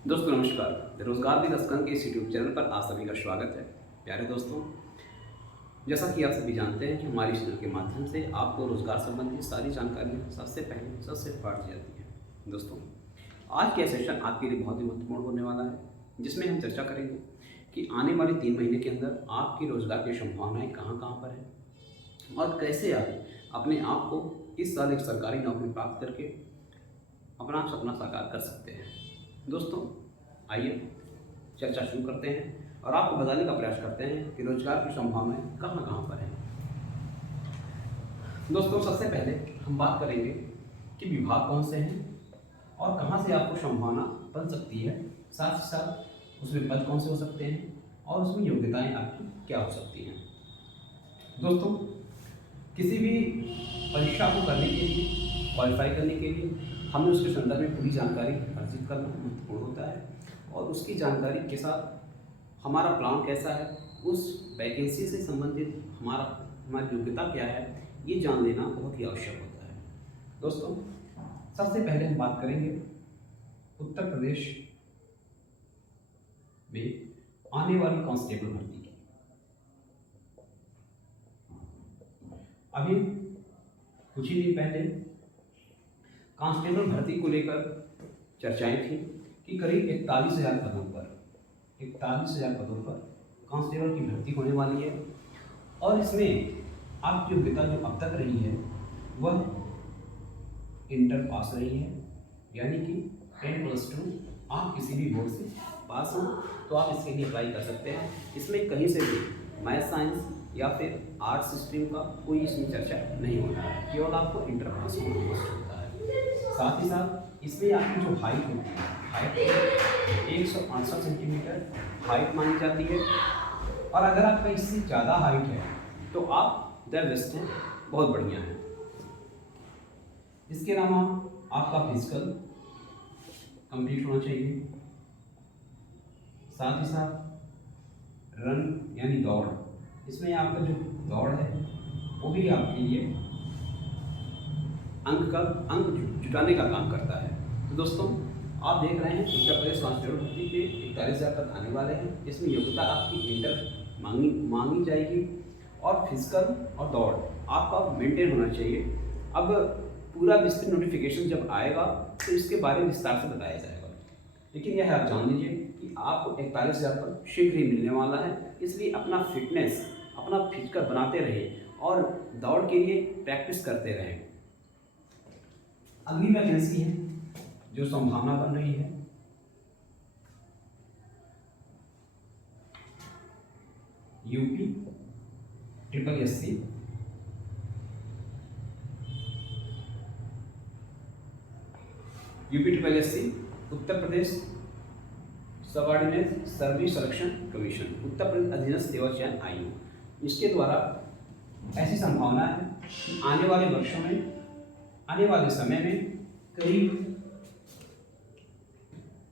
दोस्तों नमस्कार। रोजगार भी दस्तक के इस यूट्यूब चैनल पर आप सभी का स्वागत है। प्यारे दोस्तों, जैसा कि आप सभी जानते हैं कि हमारी चैनल के माध्यम से आपको रोजगार संबंधी सारी जानकारियाँ सबसे पहले सबसे बांटी जाती है। दोस्तों, आज का सेशन आपके लिए बहुत ही महत्वपूर्ण होने वाला है, जिसमें हम चर्चा करेंगे कि आने वाले 3 महीने के अंदर आपकी रोजगार की संभावनाएं कहाँ कहाँ पर हैं और कैसे आप अपने आप को इस साल एक सरकारी नौकरी प्राप्त करके अपना सपना साकार कर सकते हैं। दोस्तों, आइए चर्चा शुरू करते हैं और आपको बताने का प्रयास करते हैं कि रोजगार की संभावनाएं कहाँ कहाँ पर हैं। दोस्तों, सबसे पहले हम बात करेंगे कि विभाग कौन से हैं और कहाँ से आपको संभावना बन सकती है, साथ ही साथ उसमें पद कौन से हो सकते हैं और उसमें योग्यताएं आपकी क्या हो सकती हैं। दोस्तों, किसी भी परीक्षा को करने के लिए, क्वालिफाई करने के लिए हमें उसके संदर्भ में पूरी जानकारी अर्जित करना महत्वपूर्ण होता है और उसकी जानकारी के साथ हमारा प्लान कैसा है, उस वैकेंसी से संबंधित हमारी योग्यता क्या है, ये जान लेना बहुत ही आवश्यक होता है। दोस्तों, सबसे पहले हम बात करेंगे उत्तर प्रदेश में आने वाली कांस्टेबल भर्ती की। अभी कुछ ही दिन पहले कांस्टेबल भर्ती को लेकर चर्चाएं थी कि करीब 41,000 पदों पर कांस्टेबल की भर्ती होने वाली है और इसमें आपकी योग्यता जो अब तक रही है वह इंटर पास रही है, यानी कि 10+2 आप किसी भी बोर्ड से पास हो तो आप इसके लिए अप्लाई कर सकते हैं। इसमें कहीं से भी मैथ साइंस या फिर आर्ट्स स्ट्रीम का कोई इसमें चर्चा नहीं होता है, केवल आपको इंटर पास होना मस्ट होता है। साथ ही साथ इसमें आपकी जो हाइट होती है, हाइट 168 सेंटीमीटर हाइट मानी जाती है और अगर आपका इससे ज़्यादा हाइट है तो आप द बेस्ट हैं, बहुत बढ़िया है। इसके अलावा आपका फिजिकल कंप्लीट होना चाहिए, साथ ही साथ रन यानी दौड़, इसमें आपका जो दौड़ है वो भी आपके लिए अंक जुटाने का काम करता है। तो दोस्तों, आप देख रहे हैं उत्तर प्रदेश कांस्टेबल भर्ती के 41,000 पद आने वाले हैं, जिसमें योग्यता आपकी इंटर मांगी जाएगी और फिजिकल और दौड़ आपका मेंटेन होना चाहिए। अब पूरा विस्तृत नोटिफिकेशन जब आएगा तो इसके बारे में विस्तार से बताया जाएगा, लेकिन यह आप जान लीजिए कि आपको 41,000 पद शीघ्र ही मिलने वाला है। इसलिए अपना फिटनेस, अपना फिजिकल बनाते रहें और दौड़ के लिए प्रैक्टिस करते रहें। अगली वैकेंसी है जो संभावना बन रही है, UP SSSC Uttar Pradesh subordinate service selection commission, Uttar Pradesh अधीनस्थ सेवा चयन आयोग। इसके द्वारा ऐसी संभावना है कि आने वाले वर्षों में, आने वाले समय में करीब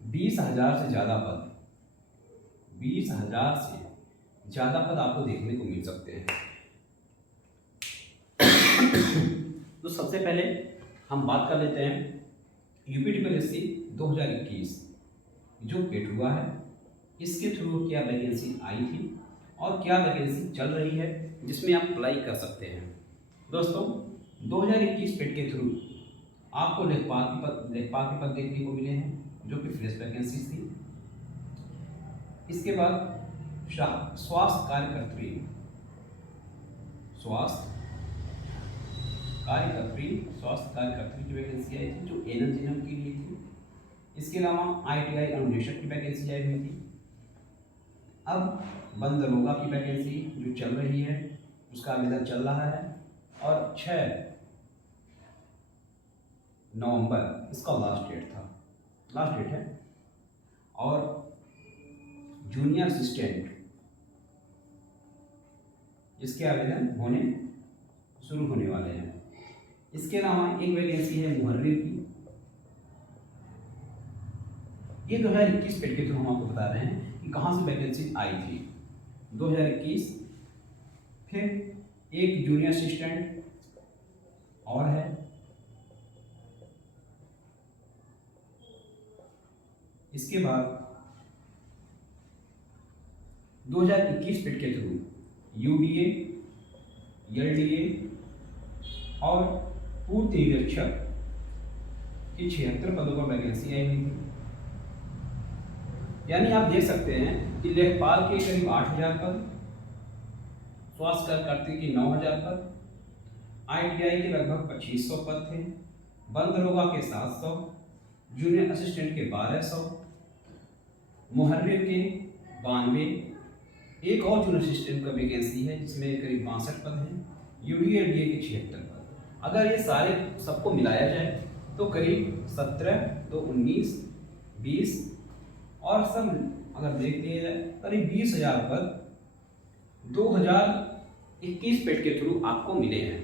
20,000 से ज़्यादा पद, 20,000 से ज़्यादा पद आपको देखने को मिल सकते हैं। तो सबसे पहले हम बात कर लेते हैं यूपी SSSC 2021 जो पेड हुआ है, इसके थ्रू क्या वैकेंसी आई थी और क्या वैकेंसी चल रही है जिसमें आप अप्लाई कर सकते हैं। दोस्तों, 2021 पेड के थ्रू आपको लेखपाल के पद देखने को मिले हैं जो कि फ्रेश वैकेंसी थी। इसके बाद स्वास्थ्य कार्यकर्त्री की वैकेंसी आई थी जो NM के लिए थी। इसके अलावा ITI अनुदेशक की वैकेंसी आई हुई थी। अब वन दरोगा की वैकेंसी जो चल रही है उसका आवेदन चल रहा है और 6 नवंबर इसका लास्ट डेट है और जूनियर असिस्टेंट इसके आवेदन शुरू होने वाले हैं। इसके अलावा एक वैकेंसी है मुहर्रिर की, ये 2021 पेड के थ्रू हम आपको बता रहे हैं कि कहाँ से वैकेंसी आई थी। 2021 फिर एक जूनियर असिस्टेंट और है, इसके बाद 2021 पेट के थ्रू यूडीए, एलडीए और पूर्व निरीक्षक की 76 पदों पर वैकेंसी आई हुई थी। यानी आप देख सकते हैं कि लेखपाल के करीब 8000 पद, स्वास्थ्य कार्यकर्ता की 9000 पद, आईटीआई के लगभग 2500 पद थे, वन दरोगा के 700, जूनियर असिस्टेंट के 1200, मुहर्रिर के 92, एक और जूनियर असिस्टेंट का वैकेंसी है जिसमें करीब 62 पद हैं, यूडीए एलडीए के 76 पद। अगर ये सारे सबको मिलाया जाए तो करीब 17, तो 19, 20 और सब अगर देख लिया जाए करीब 20,000 पद 2021 पेट के थ्रू आपको मिले हैं।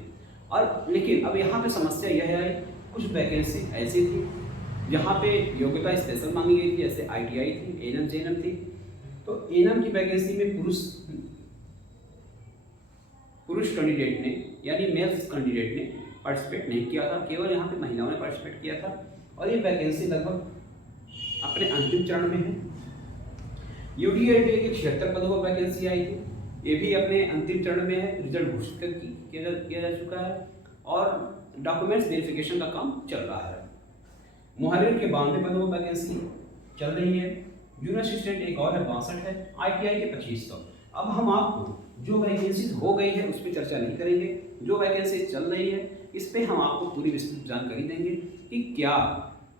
और लेकिन अब यहाँ पे समस्या यह है, कुछ वैकेंसी ऐसी थी जहाँ पे योग्यता स्पेशल मांगी गई थी, जैसे आईटीआई थी, एएनएम जेएनएम थी। तो एएनएम की वैकेंसी में पुरुष कैंडिडेट ने यानी मेल्स कैंडिडेट ने पार्टिसिपेट नहीं किया था, केवल यहाँ पे महिलाओं ने पार्टिसिपेट किया था और ये वैकेंसी लगभग अपने अंतिम चरण में है। यूडीए के 76 पदों पर वैकेंसी आई थी, ये भी अपने अंतिम चरण में है, रिजल्ट घोषित किया जा चुका है और डॉक्यूमेंट्स वेरिफिकेशन का काम चल रहा है। मुहर्रिर के 92 पदों पर वैकेंसी चल रही है, जूनियर असिस्टेंट एक और है 62 है, आईटीआई के 2500। अब हम आपको जो वैकेंसी हो गई है उस पर चर्चा नहीं करेंगे, जो वैकेंसी चल रही है इस पे हम आपको पूरी विस्तृत जानकारी देंगे कि क्या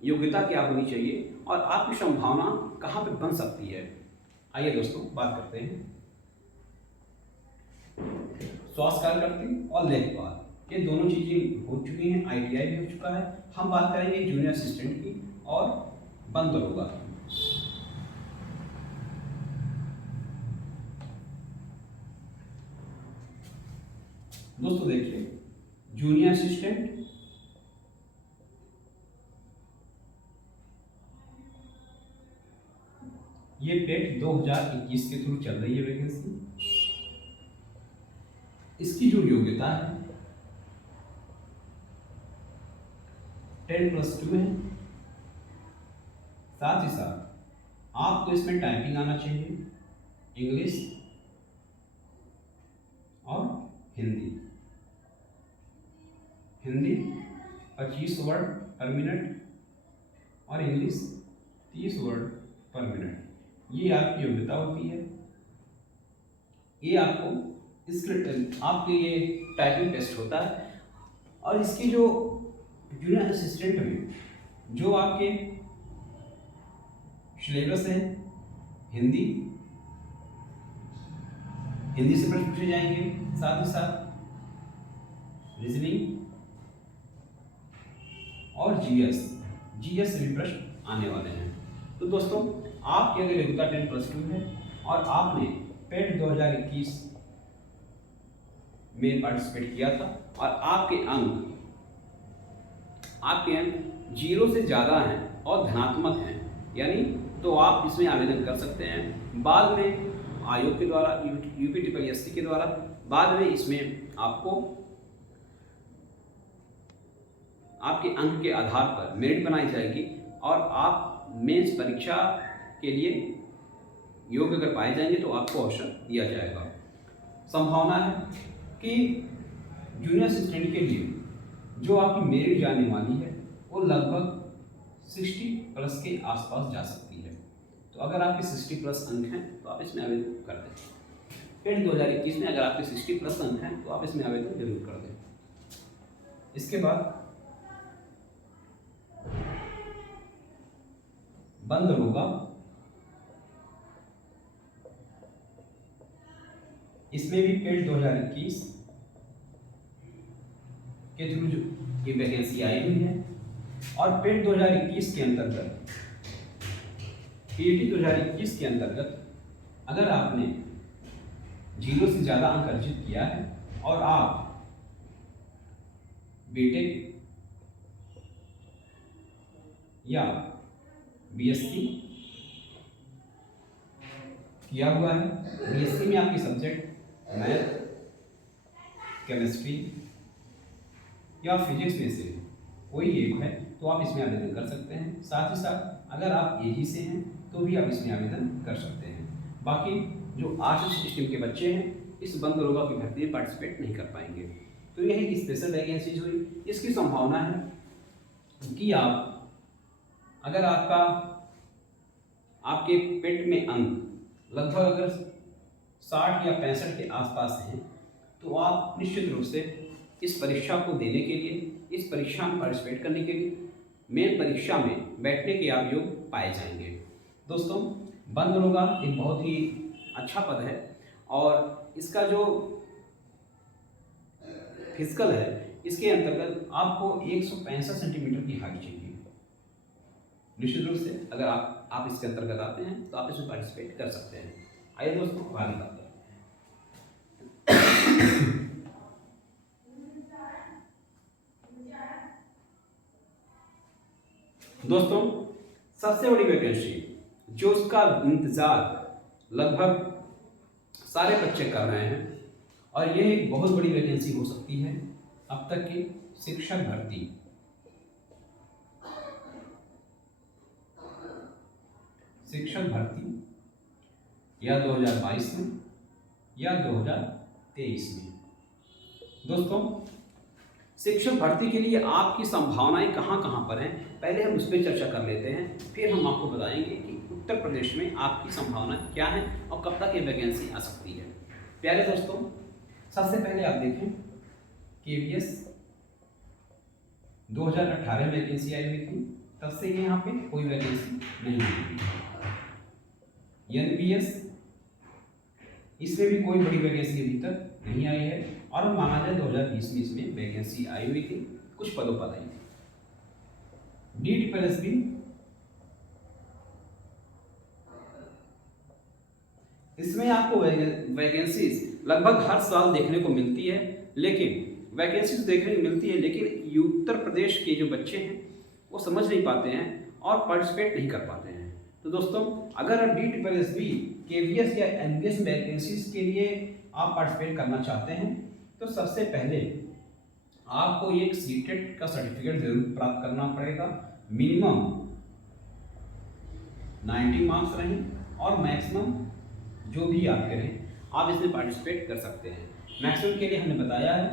योग्यता क्या होनी चाहिए और आपकी संभावना कहाँ पे बन सकती है। आइए दोस्तों बात करते हैं। स्वास्थ्य कार्यकर्ता और लेखपाल ये दोनों चीजें हो चुकी हैं, आईटीआई भी हो चुका है। हम बात करेंगे जूनियर असिस्टेंट की और वन दरोगा की। दोस्तों देखिए, जूनियर असिस्टेंट ये पेट 2021 के थ्रू चल रही है वैकेंसी। इसकी जो योग्यता है 10+2 है, साथ ही साथ आपको इसमें टाइपिंग आना चाहिए, इंग्लिश और हिंदी 25 वर्ड पर मिनट और इंग्लिश 30 वर्ड पर मिनट, ये आपकी योग्यता होती है। ये आपके ये टाइपिंग टेस्ट होता है और इसकी जो जूनियर असिस्टेंट में जो आपके सिलेबस है, हिंदी से प्रश्न पूछे जाएंगे, साथ ही साथ रीजनिंग और जीएस से भी प्रश्न आने वाले हैं। तो दोस्तों आपकी अगर योग्यता 10+2 है और आपने पेट 2021 में पार्टिसिपेट किया था और आपके अंक 0 से ज़्यादा हैं और धनात्मक हैं, यानी तो आप इसमें आवेदन कर सकते हैं। बाद में आयोग के द्वारा UPSSSC के द्वारा बाद में इसमें आपको आपके अंक के आधार पर मेरिट बनाई जाएगी और आप मेंस परीक्षा के लिए योग्य अगर पाए जाएंगे तो आपको अवसर दिया जाएगा। संभावना है कि जूनियर असिस्टेंट के लिए जो आपकी मेरिट जाने वाली है वो लगभग 60+ के आसपास जा सकती है। तो अगर आपके 60+ अंक हैं तो आप इसमें आवेदन कर दें। पेट 2021 में अगर आपके 60+ अंक हैं तो आप इसमें आवेदन जरूर कर दें। इसके बाद बंद होगा, इसमें भी पेट 2021 के थ्रू जो ये वैकेंसी आई हुई है और पेट 2021 के अंतर्गत PET 2021 के अंतर्गत अगर आपने 0 से ज़्यादा अंक अर्जित किया है और आप बीटेक या BSc किया हुआ है, BSc में आपकी सब्जेक्ट मैथ, केमिस्ट्री या फिजिक्स में से कोई एक है तो आप इसमें आवेदन कर सकते हैं। साथ ही साथ अगर आप एजी से हैं तो भी आप इसमें आवेदन कर सकते हैं। बाकी जो आर्ट्स स्ट्रीम के बच्चे हैं इस बंद दरोगा की भर्ती में पार्टिसिपेट नहीं कर पाएंगे। तो यह एक स्पेशल वैकेंसीज हुई। इसकी संभावना है कि आप अगर आपके पेट में अंक लगभग अगर 60 या 65 के आसपास हैं तो आप निश्चित रूप से इस परीक्षा को देने के लिए, इस परीक्षा में पार्टिसिपेट करने के लिए मेन परीक्षा में बैठने के आप योग पाए जाएंगे। दोस्तों, बंद दरोगा एक बहुत ही अच्छा पद है और इसका जो फिजिकल है इसके अंतर्गत आपको 165 सेंटीमीटर की हाइट चाहिए। निश्चित रूप से अगर आप इसके अंतर्गत आते हैं तो आप इसमें पार्टिसिपेट कर सकते हैं। आइए दोस्तों आगे बात करते हैं। दोस्तों, सबसे बड़ी वैकेंसी जो उसका इंतजार लगभग सारे बच्चे कर रहे हैं और यह एक बहुत बड़ी वैकेंसी हो सकती है अब तक की शिक्षक भर्ती। शिक्षक भर्ती या 2022 में या 2023 में। दोस्तों, शिक्षक भर्ती के लिए आपकी संभावनाएं कहां पर हैं, पहले हम उस पर चर्चा कर लेते हैं, फिर हम आपको बताएंगे कि उत्तर प्रदेश में आपकी संभावना क्या है और कब तक ये वैकेंसी आ सकती है। प्यारे दोस्तों, सबसे पहले आप देखें KVS 2018 में वैकेंसी आई हुई थी, तब से यहाँ पे कोई वैकेंसी नहीं हुई। NPS इसमें भी कोई बड़ी वैकेंसी अभी तक नहीं आई है और माना जाए 2020 में इसमें वैकेंसी आई हुई थी, कुछ पदों पर आई थी। DSSB इसमें आपको वैकेंसीज लगभग हर साल देखने को मिलती है, लेकिन वैकेंसीज देखने को मिलती है लेकिन उत्तर प्रदेश के जो बच्चे हैं वो समझ नहीं पाते हैं और पार्टिसिपेट नहीं कर पाते हैं। तो दोस्तों, अगर DSSB KVS या NPS वैकेंसीज के लिए आप पार्टिसिपेट करना चाहते हैं तो सबसे पहले आपको एक सीटेट का सर्टिफिकेट जरूर प्राप्त करना पड़ेगा। मिनिमम 90 मार्क्स रहें और मैक्सिमम जो भी आपके रहें आप इसमें पार्टिसिपेट कर सकते हैं। मैक्सिमम के लिए हमने बताया है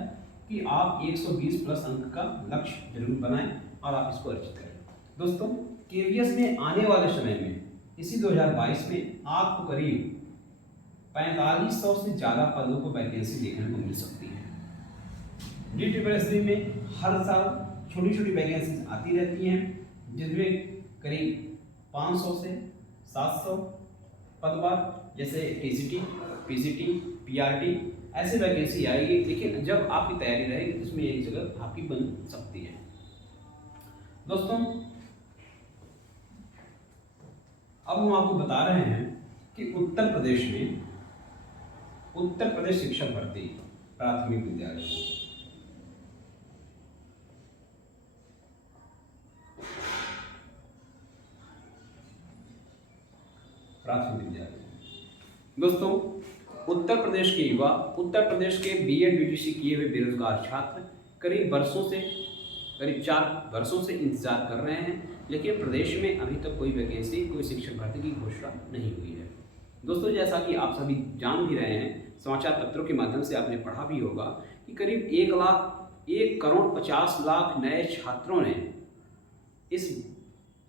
कि आप 120 प्लस अंक का लक्ष्य जरूर बनाएं और आप इसको अर्जित करें। दोस्तों, KVS में आने वाले समय में इसी 2022 में आपको करीब 4500 से ज़्यादा पदों को वैकेंसी देखने को मिल सकती है। DSSB में हर साल छोटी छोटी वैकेंसीज आती रहती हैं जिसमें करीब 500 से 700 पदवार जैसे TCT, PCT, PRT ऐसे वैकेंसी आएगी, लेकिन जब आपकी तैयारी रहेगी तो इसमें एक जगह आपकी बन सकती है। दोस्तों, अब हम आपको बता रहे हैं कि उत्तर प्रदेश में उत्तर प्रदेश शिक्षक भर्ती प्राथमिक विद्यालय दोस्तों, उत्तर प्रदेश के युवा, उत्तर प्रदेश के BEd BTC किए हुए बेरोजगार छात्र करीब 4 वर्षों से इंतजार कर रहे हैं, लेकिन प्रदेश में अभी तक कोई वैकेंसी, कोई शिक्षक भर्ती की घोषणा नहीं हुई है। दोस्तों, जैसा कि आप सभी जान भी रहे हैं, समाचार पत्रों के माध्यम से आपने पढ़ा भी होगा कि करीब 1 करोड़ 50 लाख नए छात्रों ने इस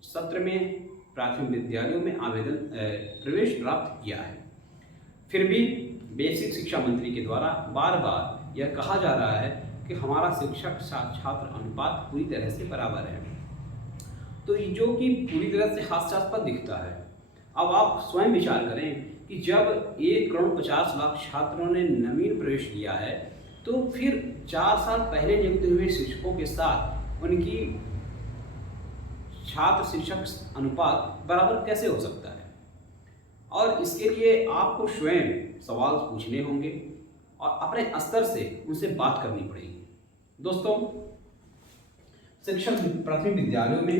सत्र में प्राथमिक विद्यालयों में प्रवेश प्राप्त किया है। फिर भी बेसिक शिक्षा मंत्री के द्वारा बार बार यह कहा जा रहा है कि हमारा शिक्षक छात्र अनुपात पूरी तरह से बराबर है, तो जो कि पूरी तरह से हास्यास्पद दिखता है। अब आप स्वयं विचार करें कि जब 1 करोड़ 50 लाख छात्रों ने नवीन प्रवेश लिया है तो फिर 4 साल पहले नियुक्त हुए शिक्षकों के साथ उनकी छात्र शिक्षक अनुपात बराबर कैसे हो सकता है। और इसके लिए आपको स्वयं सवाल पूछने होंगे और अपने स्तर से उनसे बात करनी पड़ेगी। दोस्तों, शिक्षक प्राथमिक विद्यालयों में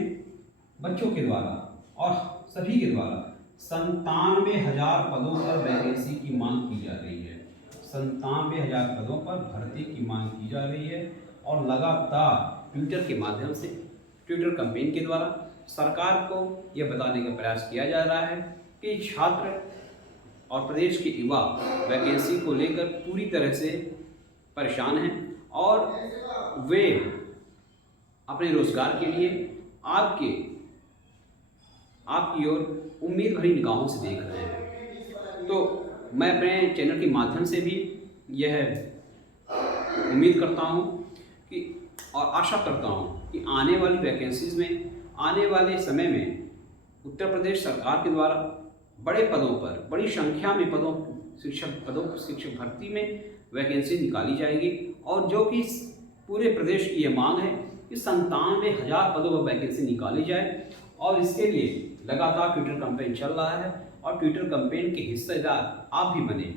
बच्चों के द्वारा और सभी के द्वारा 97,000 पदों पर वैकेंसी की मांग की जा रही है। 97,000 पदों पर भर्ती की मांग की जा रही है और लगातार ट्विटर के माध्यम से ट्विटर कैंपेन के द्वारा सरकार को यह बताने का प्रयास किया जा रहा है कि छात्र और प्रदेश के युवा वैकेंसी को लेकर पूरी तरह से परेशान हैं और वे अपने रोजगार के लिए आपकी ओर उम्मीद भरी निगाहों से देख रहे हैं। तो मैं अपने चैनल के माध्यम से भी यह उम्मीद करता हूं कि और आशा करता हूं कि आने वाली वैकेंसीज में, आने वाले समय में उत्तर प्रदेश सरकार के द्वारा बड़े पदों पर, बड़ी संख्या में शिक्षक भर्ती में वैकेंसी निकाली जाएगी और जो कि पूरे प्रदेश की यह मांग है कि 97,000 पदों पर वैकेंसी निकाली जाए। और इसके लिए लगातार ट्विटर कैंपेन चल रहा है और ट्विटर कैंपेन के हिस्सेदार आप भी बने,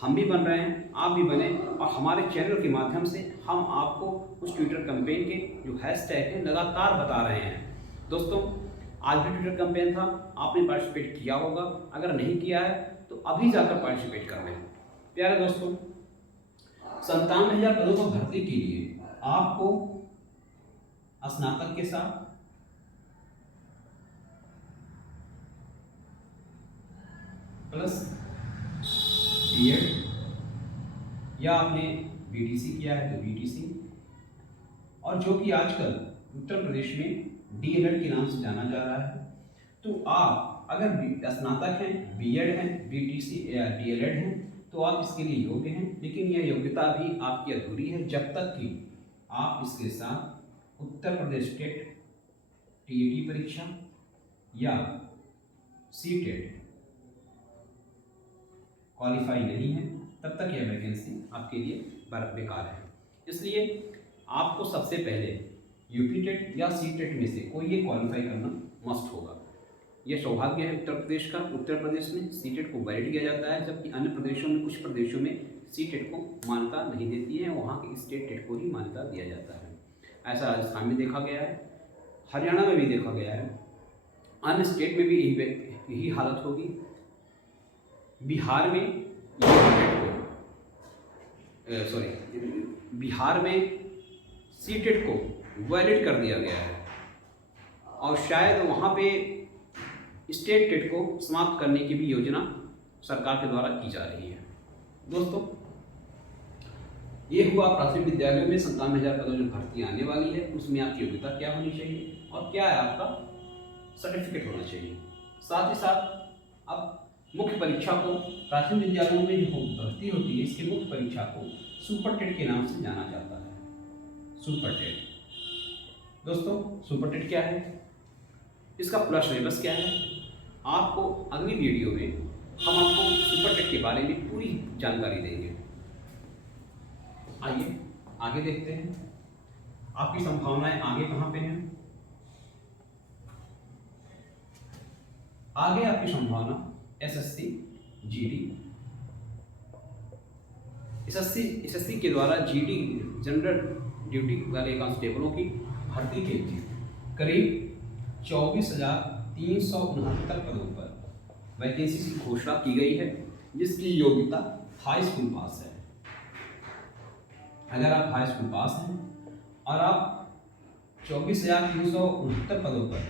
हम भी बन रहे हैं, आप भी बने और हमारे चैनल के माध्यम से हम आपको उस ट्विटर कैंपेन के जो हैशटैग हैं लगातार बता रहे हैं। दोस्तों, आज भी ट्विटर कैंपेन था, आपने पार्टिसिपेट किया होगा, अगर नहीं किया है तो अभी जाकर पार्टिसिपेट कर लें। प्यारे दोस्तों, 97,000 पदों पर भर्ती के लिए आपको स्नातक के साथ प्लस बीएड या आपने बीटीसी किया है तो बीटीसी, और जो कि आजकल उत्तर प्रदेश में डीएलएड के नाम से जाना जा रहा है। तो आप अगर स्नातक हैं, बीएड हैं, बीटीसी या डीएलएड हैं तो आप इसके लिए योग्य हैं, लेकिन यह योग्यता भी आपकी अधूरी है जब तक कि आप इसके साथ उत्तर प्रदेश टेट, टीईटी परीक्षा या सीटेट क्वालिफाई नहीं है, तब तक यह वैकेंसी आपके लिए बेकार है। इसलिए आपको सबसे पहले यूपी टेट या सीटेट में से कोई ये क्वालिफाई करना मस्ट होगा। यह सौभाग्य है उत्तर प्रदेश का। उत्तर प्रदेश में सीटेट को वैलिड किया जाता है, जबकि अन्य प्रदेशों में, कुछ प्रदेशों में सीटेट को मान्यता नहीं देती है, वहाँ के स्टेट टेट को ही मान्यता दिया जाता है। ऐसा राजस्थान में देखा गया है, हरियाणा में भी देखा गया है, अन्य स्टेट में भी यही हालत होगी। बिहार में सीटेट को वैलिड कर दिया गया है और शायद वहाँ पे स्टेट टेट को समाप्त करने की भी योजना सरकार के द्वारा की जा रही है। दोस्तों, ये हुआ प्राथमिक विद्यालयों में 97,000 पदों जो भर्ती आने वाली है, उसमें आपकी योग्यता क्या होनी चाहिए और क्या है आपका सर्टिफिकेट होना चाहिए। साथ ही साथ अब मुख्य परीक्षा को, प्राथमिक विद्यालयों में जो भर्ती होती है, इसकी मुख्य परीक्षा को सुपर टेट के नाम से जाना जाता है। Super TET. दोस्तों, सुपर टेट क्या है, इसका पूरा सिलेबस क्या है, आपको अगली वीडियो में हम आपको सुपर टेट के बारे में पूरी जानकारी देंगे। आइए आगे देखते हैं आपकी संभावनाएं आगे कहाँ पे हैं। आगे आपकी संभावना एसएससी, जीडी, एसएससी के द्वारा जीडी जनरल ड्यूटी वाले कांस्टेबलों की भर्ती के लिए करीब 24,369 पदों पर वैकेंसी की घोषणा की गई है, जिसकी योग्यता हाई स्कूल पास है। अगर आप हाई स्कूल पास हैं और आप 24,369 पदों पर,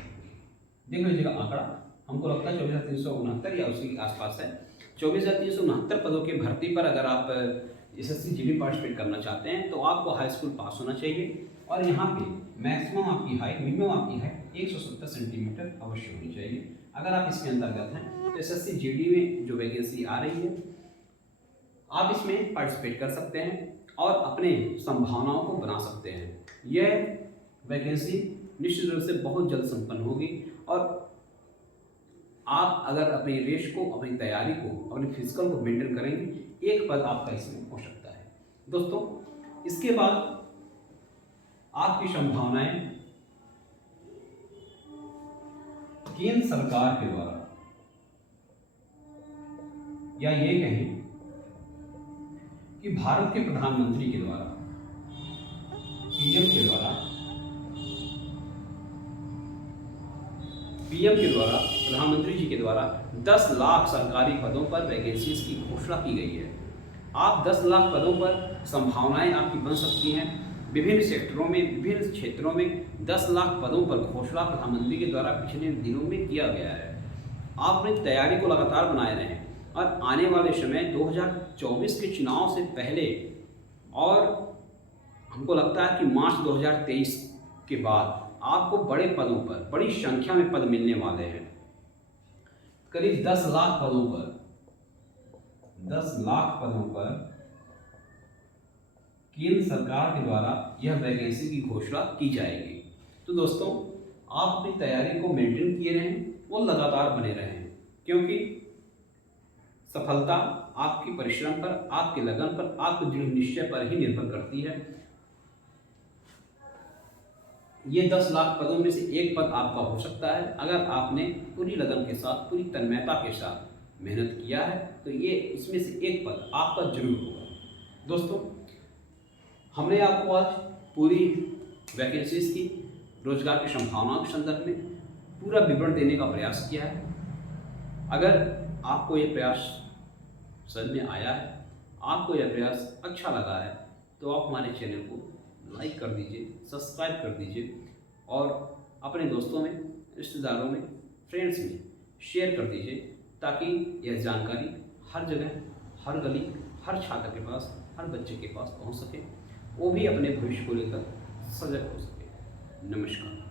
देख लीजिएगा आंकड़ा, हमको लगता है 24,369 या उसी के आसपास है। 24,369 पदों की भर्ती पर अगर आप एसएससी जीडी पार्टिसिपेट करना चाहते हैं तो आपको हाई स्कूल पास होना चाहिए और यहाँ पे मैक्सिमम आपकी हाइट, मिनिमम आपकी हाइट 170 सेंटीमीटर अवश्य होनी चाहिए। अगर आप इसके अंतर्गत हैं तो एसएससी जीडी में जो वैकेंसी आ रही है, आप इसमें पार्टिसिपेट कर सकते हैं और अपने संभावनाओं को बना सकते हैं। यह वैकेंसी निश्चित रूप से बहुत जल्द संपन्न होगी और आप अगर अपनी रेस को, अपनी तैयारी को, अपने फिजिकल को मेंटेन करेंगे, एक पद आपका इसमें हो सकता है। दोस्तों, इसके बाद आपकी संभावनाएं केंद्र सरकार के द्वारा, या ये कहें कि भारत के प्रधानमंत्री के द्वारा, पीएम के द्वारा, प्रधानमंत्री जी के द्वारा 10 लाख सरकारी पदों पर वैकेंसीज की घोषणा की गई है। आप 10 लाख पदों पर संभावनाएं आपकी बन सकती हैं विभिन्न सेक्टरों में, विभिन्न क्षेत्रों में 10 लाख पदों पर घोषणा प्रधानमंत्री के द्वारा पिछले दिनों में किया गया है। आप अपनी तैयारी को लगातार बनाए रहें और आने वाले समय 2024 के चुनाव से पहले, और हमको लगता है कि मार्च 2023 के बाद आपको बड़े पदों पर, बड़ी संख्या में पद मिलने वाले हैं। करीब 10 लाख पदों पर, 10 लाख पदों पर केंद्र सरकार के द्वारा यह वैकेंसी की घोषणा की जाएगी। तो दोस्तों, आप अपनी तैयारी को मेंटेन किए रहें और लगातार बने रहें, क्योंकि सफलता आपकी परिश्रम पर, आपके लगन पर, आपके दृढ़ निश्चय पर ही निर्भर करती है। ये 10 लाख पदों में से एक पद आपका हो सकता है। अगर आपने पूरी लगन के साथ, पूरी तन्मयता के साथ मेहनत किया है तो ये इसमें से एक पद आपका जरूर होगा। दोस्तों, हमने आपको आज पूरी वैकेंसीज की, रोजगार की संभावनाओं के संदर्भ में पूरा विवरण देने का प्रयास किया है। अगर आपको ये प्रयास समझ में आया है, आपको यह प्रयास अच्छा लगा है, तो आप हमारे चैनल को लाइक कर दीजिए, सब्सक्राइब कर दीजिए और अपने दोस्तों में, रिश्तेदारों में, फ्रेंड्स में शेयर कर दीजिए, ताकि यह जानकारी हर जगह, हर गली, हर छात्र के पास, हर बच्चे के पास पहुंच सके, वो भी अपने भविष्य को लेकर सजग हो सके। नमस्कार।